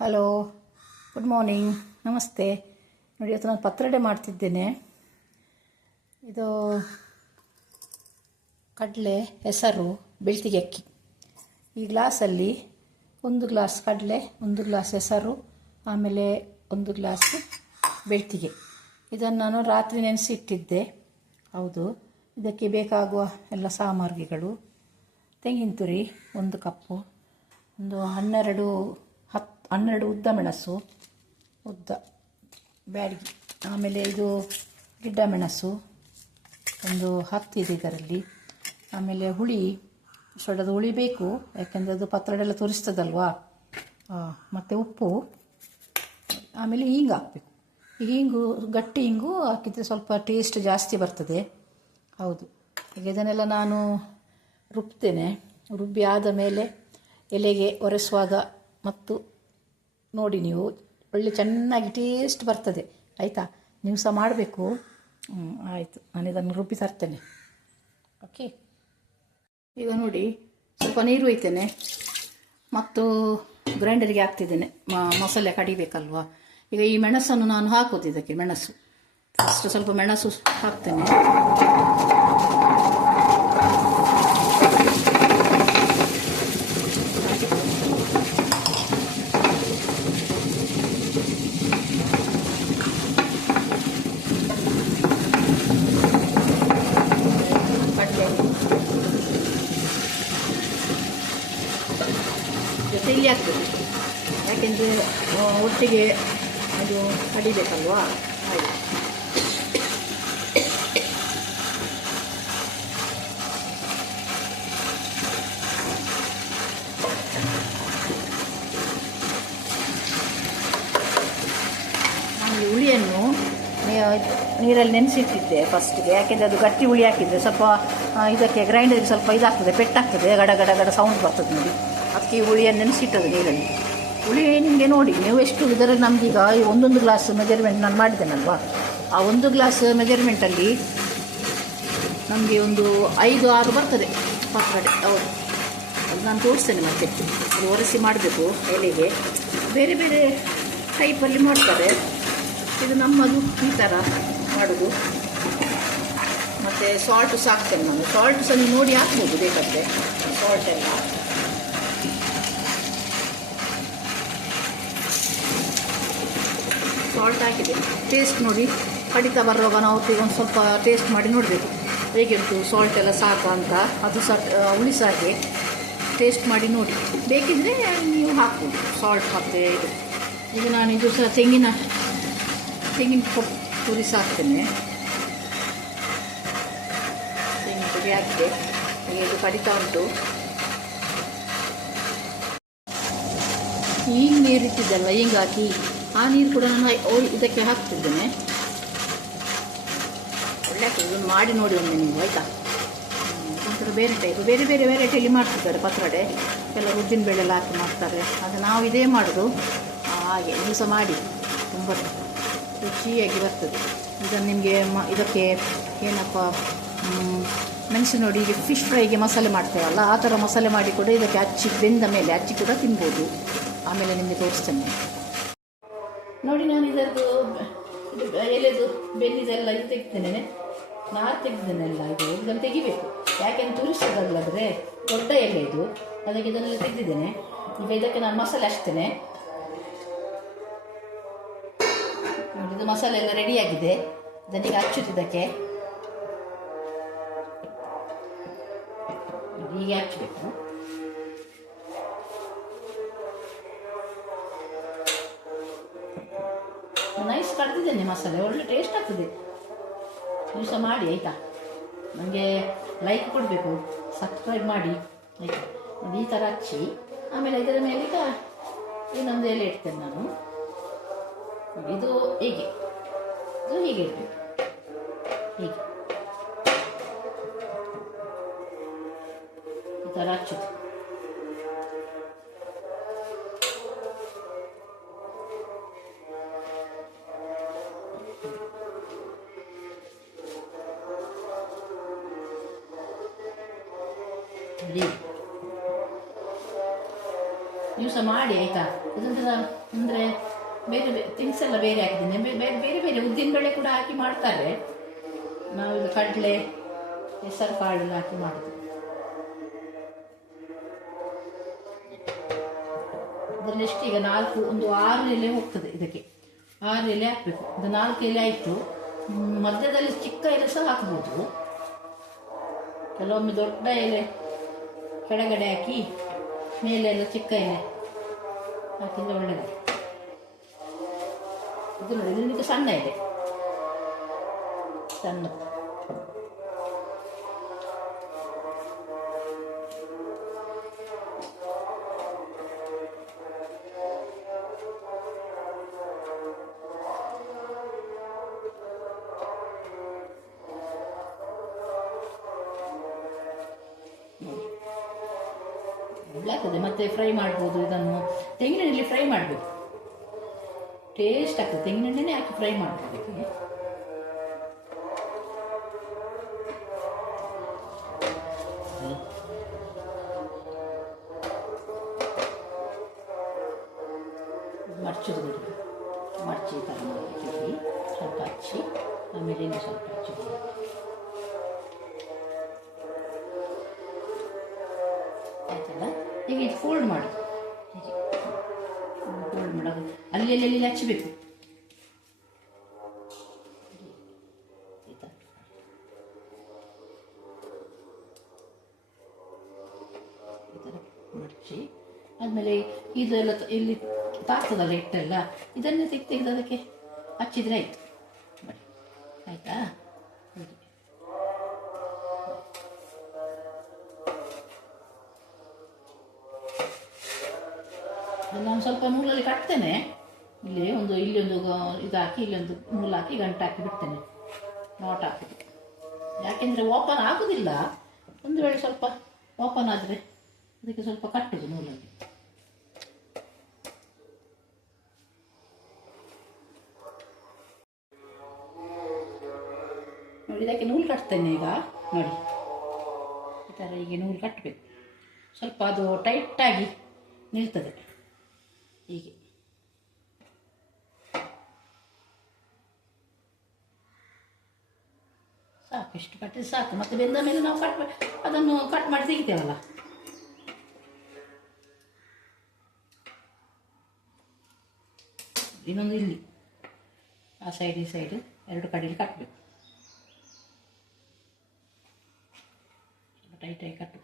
Hello, good morning, ನಮಸ್ತೆ. ನೋಡಿ, ಇವತ್ತು ನಾನು ಪತ್ರೊಡೆ ಮಾಡ್ತಿದ್ದೇನೆ. ಇದು ಕಡಲೆ, ಹೆಸರು, ಬೆಳ್ತಿಗೆ ಅಕ್ಕಿ. ಈ ಗ್ಲಾಸಲ್ಲಿ 1 ಗ್ಲಾಸ್ ಕಡಲೆ, 1 ಗ್ಲಾಸ್ ಹೆಸರು, ಆಮೇಲೆ 1 ಗ್ಲಾಸ್ ಬೆಳ್ತಿಗೆ. ಇದನ್ನು ನಾನು ರಾತ್ರಿ ನೆನೆಸಿಟ್ಟಿದ್ದೆ. ಹೌದು, ಇದಕ್ಕೆ ಬೇಕಾಗುವ ಎಲ್ಲ ಸಾಮಗ್ರಿಗಳು: ತೆಂಗಿನ ತುರಿ 1 ಕಪ್ಪು, ಒಂದು 12 ಉದ್ದ ಮೆಣಸು, ಉದ್ದ ಬ್ಯಾಡಗಿ, ಆಮೇಲೆ ಇದು ಗಿಡ್ಡ ಮೆಣಸು ಒಂದು 10 ಇದೆ ಇದರಲ್ಲಿ. ಆಮೇಲೆ ಹುಳಿ, ಸೊಡದು ಹುಳಿ ಬೇಕು, ಯಾಕೆಂದರೆ ಅದು ಪತ್ರೊಡೆಲ್ಲ ತೋರಿಸ್ತದಲ್ವಾ. ಮತ್ತು ಉಪ್ಪು, ಆಮೇಲೆ ಹಿಂಗು ಹಾಕಬೇಕು. ಈ ಹಿಂಗು ಗಟ್ಟಿ ಹಿಂಗು ಹಾಕಿದರೆ ಸ್ವಲ್ಪ ಟೇಸ್ಟ್ ಜಾಸ್ತಿ ಬರ್ತದೆ. ಹೌದು, ಈಗ ಇದನ್ನೆಲ್ಲ ನಾನು ರುಬ್ತೇನೆ. ರುಬ್ಬಿ ಆದ ಮೇಲೆ ಎಲೆಗೆ ಒರೆಸುವಾಗ ಮತ್ತು ನೋಡಿ, ನೀವು ಒಳ್ಳೆ ಚೆನ್ನಾಗಿ ಟೇಸ್ಟ್ ಬರ್ತದೆ. ಆಯಿತಾ? ನೀವು ಸಹ ಮಾಡಬೇಕು. ಆಯಿತು, ನಾನು ಇದನ್ನು ರುಬ್ಬಿ ತರ್ತೇನೆ. ಓಕೆ, ಈಗ ನೋಡಿ, ಸ್ವಲ್ಪ ನೀರು ಒಯ್ತೇನೆ ಮತ್ತು ಗ್ರೈಂಡರಿಗೆ ಹಾಕ್ತಿದ್ದೇನೆ. ಮಸಾಲೆ ಕಡಿಬೇಕಲ್ವಾ. ಈಗ ಈ ಮೆಣಸನ್ನು ನಾನು ಹಾಕೋದು ಇದಕ್ಕೆ. ಮೆಣಸು ಫಸ್ಟ್ ಸ್ವಲ್ಪ ಮೆಣಸು ಹಾಕ್ತೇನೆ. ಜೊತೆಯಲ್ಲಿ ಆಗ್ತದೆ, ಯಾಕೆಂದರೆ ಒಟ್ಟಿಗೆ ಅದು ಕಡಿಬೇಕಲ್ವಾ. ಹಾಗೆ ನಾನು ಹುಳಿಯನ್ನು ನೀರಲ್ಲಿ ನೆನೆಸಿಟ್ಟಿದ್ದೆ ಫಸ್ಟಿಗೆ, ಯಾಕೆಂದರೆ ಅದು ಗಟ್ಟಿ ಹುಳಿ ಹಾಕಿದರೆ ಸ್ವಲ್ಪ ಇದಕ್ಕೆ ಗ್ರೈಂಡರ್ಗೆ ಸ್ವಲ್ಪ ಇದಾಗ್ತದೆ, ಪೆಟ್ಟಾಗ್ತದೆ, ಗಡ ಗಡ ಗಡ ಸೌಂಡ್ ಬರ್ತದೆ ನೋಡಿ. ಅದಕ್ಕೆ ಹುಳಿಯನ್ನು ನೆನೆಸಿಟ್ಟದು ನೀರಲ್ಲಿ. ಹುಳಿ ನಿಮಗೆ ನೋಡಿ, ನೀವು ಎಷ್ಟು ಇದರಲ್ಲಿ ನಮಗೀಗ 1 ಗ್ಲಾಸ್ ಮೆಜರ್ಮೆಂಟ್ ನಾನು ಮಾಡಿದ್ದೇನಲ್ವಾ, ಆ 1 ಗ್ಲಾಸ್ ಮೆಜರ್ಮೆಂಟಲ್ಲಿ ನಮಗೆ ಒಂದು 5-6 ಬರ್ತದೆ ಪತ್ರೊಡೆ. ಹೌದು, ಅದು ನಾನು ತೋರಿಸ್ತೇನೆ. ಮತ್ತೆ ಅದು ಒರೆಸಿ ಮಾಡಬೇಕು ಎಲೆಗೆ. ಬೇರೆ ಬೇರೆ ಟೈಪಲ್ಲಿ ಮಾಡ್ತಾರೆ, ಇದು ನಮ್ಮದು ಈ ಥರ ಮಾಡೋದು. ಮತ್ತು ಸಾಲ್ಟು ಸಾಕ್ತೇನೆ ನಾನು. ಸಾಲ್ಟು ಸಹ ನೀವು ನೋಡಿ ಹಾಕ್ಬೋದು ಬೇಕಾದರೆ. ಸಾಲ್ಟೆಲ್ಲ ಸಾಲ್ಟ್ ಹಾಕಿದೆ. ಟೇಸ್ಟ್ ನೋಡಿ, ಕಡಿತ ಬರುವಾಗ ನಾವು ಒಂದು ಸ್ವಲ್ಪ ಟೇಸ್ಟ್ ಮಾಡಿ ನೋಡಬೇಕು ಹೇಗೆ ಉಂಟು, ಸಾಲ್ಟ್ ಎಲ್ಲ ಸಾಕು ಅಂತ. ಅದು ಸಹ ಹುಳಿ ಸಾಗೆ ಟೇಸ್ಟ್ ಮಾಡಿ ನೋಡಿ. ಬೇಕಿದ್ದರೆ ನೀವು ಹಾಕ್ಬೋದು ಸಾಲ್ಟ್. ಮತ್ತು ಈಗ ನಾನು ಇದು ಸಹ ತೆಂಗಿನ ತುರಿ ಹಾಕ್ತೇನೆ. ತೆಂಗಿನ ತುರಿ ಹಾಕಿದೆ. ಈಗ ಇದು ಕಡಿತಾ ಉಂಟು. ಈಗ ನೀರು ಇಟ್ಟಿದ್ದಲ್ಲ, ಹಿಂಗೆ ಹಾಕಿ ಆ ನೀರು ಕೂಡ ನಾನು ಇದಕ್ಕೆ ಹಾಕ್ತಿದ್ದೇನೆ. ಒಳ್ಳೆ ಆಗ್ತದೆ. ಇದನ್ನು ಮಾಡಿ ನೋಡಿ ಒಮ್ಮೆ ನೀವು, ಆಯಿತಾ? ಒಂಥರ ಬೇರೆ ಟೈಪ್, ಬೇರೆ ಬೇರೆ ವೆರೈಟಿಯಲ್ಲಿ ಮಾಡ್ತಿದ್ದಾರೆ ಪತ್ರೊಡೆ. ಕೆಲವರು ಉದ್ದಿನ ಬೇಳೆಲ್ಲ ಹಾಕಿ ಮಾಡ್ತಾರೆ. ಅದು ನಾವು ಇದೇ ಮಾಡೋದು. ಹಾಗೆ ನೀವು ಸಹ ಮಾಡಿ, ತುಂಬ ರುಚಿಯಾಗಿ ಬರ್ತದೆ. ಇದನ್ನು ನಿಮಗೆ ಇದಕ್ಕೆ ಏನಪ್ಪ ಮೆಣಸು ನೋಡಿ, ಈಗ ಫಿಶ್ ಫ್ರೈಗೆ ಮಸಾಲೆ ಮಾಡ್ತೇವಲ್ಲ, ಆ ಥರ ಮಸಾಲೆ ಮಾಡಿ ಕೂಡ ಇದಕ್ಕೆ ಹಚ್ಚಿ ಬೆಂದ ಮೇಲೆ ಹಚ್ಚಿ ಕೂಡ ತಿನ್ಬೋದು. ಆಮೇಲೆ ನಿಮಗೆ ತೋರಿಸ್ತೇನೆ ನೋಡಿ. ನಾನು ಇದರದ್ದು ಎಲೆದು ಬೆನ್ನಿದೆಲ್ಲ ಇದು ತೆಗಿತೇನೆ, ನಾರು ತೆಗೆದೇನೆಲ್ಲ. ಇದನ್ನು ತೆಗಿಬೇಕು, ಯಾಕೆಂದ್ರೆ ತುರಿಸೋದಾಗಲಾದರೆ ದೊಡ್ಡ ಎಲೆ ಇದು. ಅದಕ್ಕೆ ಇದನ್ನೆಲ್ಲ ತೆಗೆದಿದ್ದೇನೆ. ಈಗ ಇದಕ್ಕೆ ನಾನು ಮಸಾಲೆ ಹಚ್ತೇನೆ ನೋಡಿ. ಇದು ಮಸಾಲೆ ಎಲ್ಲ ರೆಡಿಯಾಗಿದೆ. ಇದನ್ನೀಗ ಹಚ್ಚುತ್ತಿದ್ದಕ್ಕೆ ಹೀಗೆ ಹಚ್ಚಬೇಕು. ನೈಸ್ ಕಡ್ದಿದ್ದೇನೆ ಮಸಾಲೆ, ಒಳ್ಳೆ ಟೇಸ್ಟ್ ಆಗ್ತದೆ. ನೀವು ಸಹ ಮಾಡಿ, ಆಯಿತಾ? ನನಗೆ ಲೈಕ್ ಕೊಡಬೇಕು, ಸಬ್ಸ್ಕ್ರೈಬ್ ಮಾಡಿ, ಆಯಿತಾ? ಈ ಥರ ಹಚ್ಚಿ ಆಮೇಲೆ ಇದರ ಮೇಲೆ ಈಗ ಇನ್ನೊಂದು ಎಲೆ ಇಡ್ತೇನೆ ನಾನು. ಇದು ಹೀಗೆ, ಇದು ಹೀಗೆ ಇಡಬೇಕು, ಹೀಗೆ ಈ ಥರ ಹಚ್ಚೋದು. ನೀವು ಸಹ ಮಾಡಿ, ಆಯಿತಾ? ಅದೊಂಥರ ಅಂದರೆ ಬೇರೆ ಬೇರೆ ಥಿಂಗ್ಸ್ ಎಲ್ಲ ಬೇರೆ ಹಾಕಿದ್ದೀನಿ, ಬೇರೆ ಬೇರೆ ಬೇರೆ ಉದ್ದಿನಬೇಳೆ ಕೂಡ ಹಾಕಿ ಮಾಡ್ತಾರೆ. ನಾವು ಇದು ಕಡಲೆ ಹೆಸರು ಕಾಳೆಲ್ಲ ಹಾಕಿ ಮಾಡೋದು. ಅದರಲ್ಲಿ ಎಷ್ಟು ಈಗ 6 ಎಲೆ ಹೋಗ್ತದೆ ಇದಕ್ಕೆ, 6 ಎಲೆ ಹಾಕಬೇಕು. ಇದು 4 ಎಲೆ ಆಯಿತು. ಮಧ್ಯದಲ್ಲಿ ಚಿಕ್ಕ ಎಲೆ ಸಹ ಹಾಕ್ಬೋದು. ಕೆಲವೊಮ್ಮೆ ದೊಡ್ಡ ಎಲೆ ಕೆಳಗಡೆ ಹಾಕಿ ಮೇಲೆ ಎಲ್ಲ ಚಿಕ್ಕ ಎಲೆ ಹಾಕಿದ್ರೆ ಒಳ್ಳೆಯದು. ಇದು ನೋಡಿ, ಇದಕ್ಕೆ ಸಣ್ಣ ಎಲೆ, ಸಣ್ಣ ಒಳ್ಳೆ ಮತ್ತೆ ಫ್ರೈ ಮಾಡ್ಬೋದು. ಇದನ್ನು ತೆಂಗಿನೆಣ್ಣೆಯಲ್ಲಿ ಫ್ರೈ ಮಾಡಬೇಕು, ಟೇಸ್ಟ್ ಆಗ್ತದೆ. ತೆಂಗಿನೆಣ್ಣೆನೇ ಹಾಕಿ ಫ್ರೈ ಮಾಡಬೇಕು. ಮರ್ಚದು ಬಿಡಿ, ಮರ್ಚಿ ಥರ ಮಾಡಿ ಸ್ವಲ್ಪ ಹಚ್ಚಿ, ಆಮೇಲೆ ಇನ್ನೂ ಸ್ವಲ್ಪ ಹಚ್ಚಿ ಆಯ್ತಲ್ಲ. ಈಗ ಇದು ಫೋಲ್ಡ್ ಮಾಡಿ, ಫೋಲ್ಡ್ ಮಾಡೋದು ಅಲ್ಲಿ ಹಚ್ಚಬೇಕು. ಈ ಥರ ಮಡಚಿ ಆದಮೇಲೆ ಇದೆಲ್ಲ ಇಲ್ಲಿ ತಾಗ್ತದಲ್ಲ ಹಿಟ್ಟೆಲ್ಲ, ಇದನ್ನೇ ತೆಗೆದು ಅದಕ್ಕೆ ಹಚ್ಚಿದ್ರೆ ಆಯಿತು. ಆಯಿತಾ? ನಾನು ಸ್ವಲ್ಪ ನೂಲಲ್ಲಿ ಕಟ್ತೇನೆ. ಇಲ್ಲಿ ಒಂದು ಇದು ಹಾಕಿ, ಇಲ್ಲೊಂದು ನೂಲು ಹಾಕಿ ಗಂಟು ಹಾಕಿ ಬಿಡ್ತೇನೆ, ನಾಟ್ ಹಾಕಿದೆ. ಯಾಕೆಂದರೆ ಓಪನ್ ಆಗೋದಿಲ್ಲ. ಒಂದು ವೇಳೆ ಸ್ವಲ್ಪ ಓಪನ್ ಆದರೆ ಅದಕ್ಕೆ ಸ್ವಲ್ಪ ಕಟ್ಟುದು ನೂಲಲ್ಲಿ. ನೋಡಿ, ಇದಕ್ಕೆ ನೂಲು ಕಟ್ತೇನೆ ಈಗ. ನೋಡಿ, ಈ ಥರ ಹೀಗೆ ನೂಲು ಕಟ್ಟಬೇಕು. ಸ್ವಲ್ಪ ಅದು ಟೈಟಾಗಿ ನಿಲ್ತದೆ ಹೀಗೆ. ಸಾಕು, ಇಷ್ಟು ಕಟ್ಟಿದ್ರೆ ಸಾಕು. ಮತ್ತೆ ಬೆಂದ ಮೇಲೆ ನಾವು ಅದನ್ನು ಕಟ್ ಮಾಡಿ ತೆಗಿತೇವಲ್ಲ. ಇನ್ನೊಂದು ಇಲ್ಲಿ ಆ ಸೈಡ್ ಈ ಸೈಡ್ 2 ಕಡೆಯಲ್ಲಿ ಕಟ್ಟಬೇಕು. ಟೈಟಾಗಿ ಕಟ್ಟು.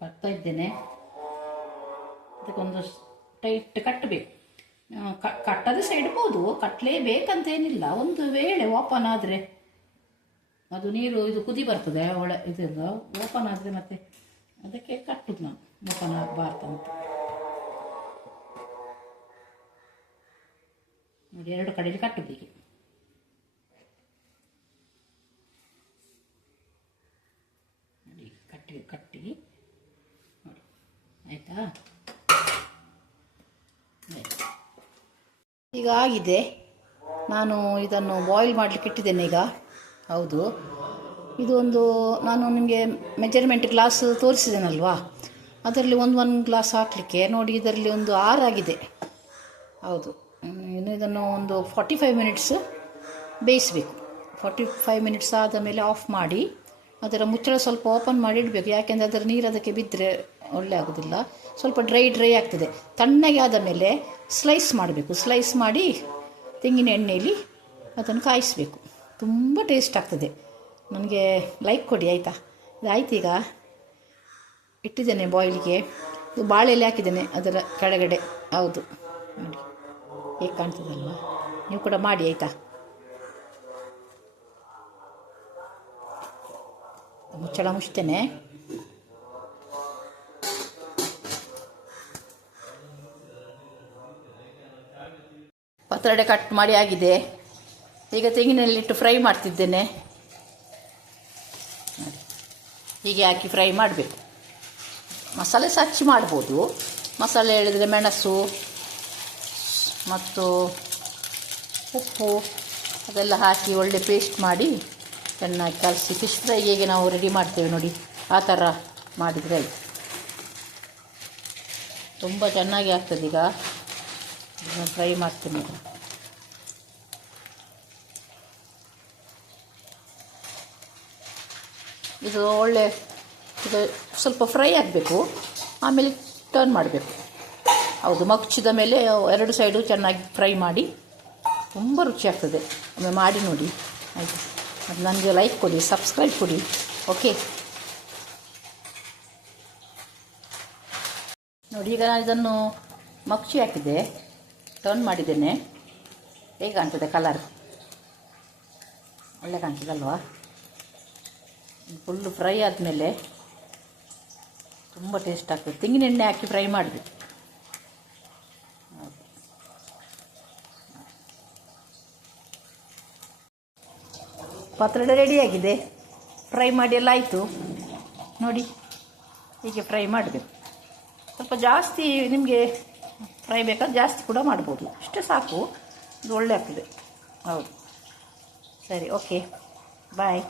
ಕಟ್ತಾ ಇದ್ದೇನೆ. ಅದಕ್ಕೊಂದು ಟೈಟ್ ಕಟ್ಟಬೇಕು. ಕಟ್ಟದ ಸೈಡ್ ಇಡ್ಬೋದು, ಕಟ್ಟಲೇಬೇಕಂತೇನಿಲ್ಲ. ಒಂದು ವೇಳೆ ಓಪನ್ ಆದರೆ ಅದು ನೀರು ಇದು ಕುದಿ ಬರ್ತದೆ ಇದೆಲ್ಲ ಓಪನ್ ಆದರೆ ಮತ್ತೆ ಅದಕ್ಕೆ ಕಟ್ಟುದು ನಾವು, ಓಪನ್ ಆಗಬಾರ್ದು ಅಂತ. ನೋಡಿ, 2 ಕಡೆಯಲ್ಲಿ ಕಟ್ಟುದು ಹೀಗೆ. ನೋಡಿ, ಕಟ್ಟಿ ನೋಡಿ, ಆಯಿತಾ? ಈಗ ಆಗಿದೆ. ನಾನು ಇದನ್ನು ಬಾಯ್ಲ್ ಮಾಡಲಿಕ್ಕೆ ಇಟ್ಟಿದ್ದೇನೆ ಈಗ. ಹೌದು, ಇದು ಒಂದು ನಾನು ನಿಮಗೆ ಮೆಜರ್ಮೆಂಟ್ ಗ್ಲಾಸ್ ತೋರಿಸಿದ್ದೇನಲ್ವಾ, ಅದರಲ್ಲಿ ಒಂದು ಗ್ಲಾಸ್ ಹಾಕಲಿಕ್ಕೆ ನೋಡಿ, ಇದರಲ್ಲಿ ಒಂದು 6 ಆಗಿದೆ. ಹೌದು, ಇನ್ನು ಇದನ್ನು ಒಂದು 45 ಮಿನಿಟ್ಸ್ ಬೇಯಿಸಬೇಕು. 45 ಮಿನಿಟ್ಸ್ ಆದ ಮೇಲೆ ಆಫ್ ಮಾಡಿ ಅದರ ಮುಚ್ಚಳ ಸ್ವಲ್ಪ ಓಪನ್ ಮಾಡಿ ಇಡಬೇಕು. ಯಾಕೆಂದರೆ ಅದರ ನೀರು ಅದಕ್ಕೆ ಬಿದ್ದರೆ ಒಳ್ಳೆ ಆಗೋದಿಲ್ಲ, ಸ್ವಲ್ಪ ಡ್ರೈ ಆಗ್ತದೆ. ತಣ್ಣಗೆ ಆದ ಮೇಲೆ ಸ್ಲೈಸ್ ಮಾಡಬೇಕು. ಸ್ಲೈಸ್ ಮಾಡಿ ತೆಂಗಿನ ಎಣ್ಣೆಯಲ್ಲಿ ಅದನ್ನು ಕಾಯಿಸಬೇಕು. ತುಂಬ ಟೇಸ್ಟ್ ಆಗ್ತದೆ. ನನಗೆ ಲೈಕ್ ಕೊಡಿ ಆಯಿತಾ? ಇದಾಯ್ತು. ಈಗ ಇಟ್ಟಿದ್ದೇನೆ ಬಾಯ್ಲಿಗೆ. ಇದು ಬಾಳೆ ಎಲೆ ಹಾಕಿದ್ದೇನೆ ಅದರ ಕೆಳಗಡೆ. ಹೌದು, ನೋಡಿ ಹೇಗೆ ಕಾಣ್ತದಲ್ವಾ? ನೀವು ಕೂಡ ಮಾಡಿ ಆಯಿತಾ? ಮುಚ್ಚಳ ಮುಚ್ತೇನೆ. ಪತ್ರೊಡೆ ಕಟ್ ಮಾಡಿ ಆಗಿದೆ. ಈಗ ತೆಂಗಿನಲ್ಲಿಟ್ಟು ಫ್ರೈ ಮಾಡ್ತಿದ್ದೇನೆ. ಹೀಗೆ ಹಾಕಿ ಫ್ರೈ ಮಾಡಬೇಕು. ಮಸಾಲೆ ಸಹ ಹಚ್ಚಿ ಮಾಡ್ಬೋದು. ಮಸಾಲೆ ಹೇಳಿದರೆ ಮೆಣಸು ಮತ್ತು ಉಪ್ಪು ಅದೆಲ್ಲ ಹಾಕಿ ಒಳ್ಳೆ ಪೇಸ್ಟ್ ಮಾಡಿ ಚೆನ್ನಾಗಿ ಕಲಸಿ ಫಿಶ್ ಫ್ರೈ ಹೇಗೆ ನಾವು ರೆಡಿ ಮಾಡ್ತೇವೆ ನೋಡಿ, ಆ ಥರ ಮಾಡಿದರೆ ಆಯಿತು. ತುಂಬ ಚೆನ್ನಾಗಿ ಆಗ್ತದೆ. ಈಗ ಇದನ್ನು ಫ್ರೈ ಮಾಡ್ತೀನಿ. ಇದು ಒಳ್ಳೆ ಇದು ಸ್ವಲ್ಪ ಫ್ರೈ ಆಗಬೇಕು, ಆಮೇಲೆ ಟರ್ನ್ ಮಾಡಬೇಕು. ಹೌದು, ಮಗ್ಚಿದ ಮೇಲೆ 2 ಸೈಡು ಚೆನ್ನಾಗಿ ಫ್ರೈ ಮಾಡಿ ತುಂಬ ರುಚಿ ಆಗ್ತದೆ. ಒಮ್ಮೆ ಮಾಡಿ ನೋಡಿ ಆಯಿತು. ಮತ್ತು ನನಗೆ ಲೈಕ್ ಕೊಡಿ, ಸಬ್ಸ್ಕ್ರೈಬ್ ಕೊಡಿ. ಓಕೆ ನೋಡಿ, ಈಗ ನಾನು ಇದನ್ನು ಮಗ್ಚಿ ಹಾಕಿದೆ, ಟರ್ನ್ ಮಾಡಿದ್ದೇನೆ. ಹೇಗೆ ಕಾಣ್ತದೆ ಕಲರ್? ಒಳ್ಳೆ ಕಾಣ್ತದಲ್ವಾ? ಫುಲ್ಲು ಫ್ರೈ ಆದಮೇಲೆ ತುಂಬ ಟೇಸ್ಟ್ ಆಗ್ತದೆ. ತೆಂಗಿನ ಎಣ್ಣೆ ಹಾಕಿ ಫ್ರೈ ಮಾಡಬೇಕು. ಪಾತ್ರೆ ರೆಡಿಯಾಗಿದೆ. ಫ್ರೈ ಮಾಡಿ ಎಲ್ಲ ಆಯಿತು ನೋಡಿ. ಹೀಗೆ ಫ್ರೈ ಮಾಡಬೇಕು. ಸ್ವಲ್ಪ ಜಾಸ್ತಿ ನಿಮಗೆ ಫ್ರೈ ಬೇಕಾದ್ರೆ ಜಾಸ್ತಿ ಕೂಡ ಮಾಡ್ಬೋದು. ಇಷ್ಟೇ ಸಾಕು, ಇದು ಒಳ್ಳೆ ಆಗ್ತದೆ. ಹೌದು, ಸರಿ, ಓಕೆ, ಬಾಯ್.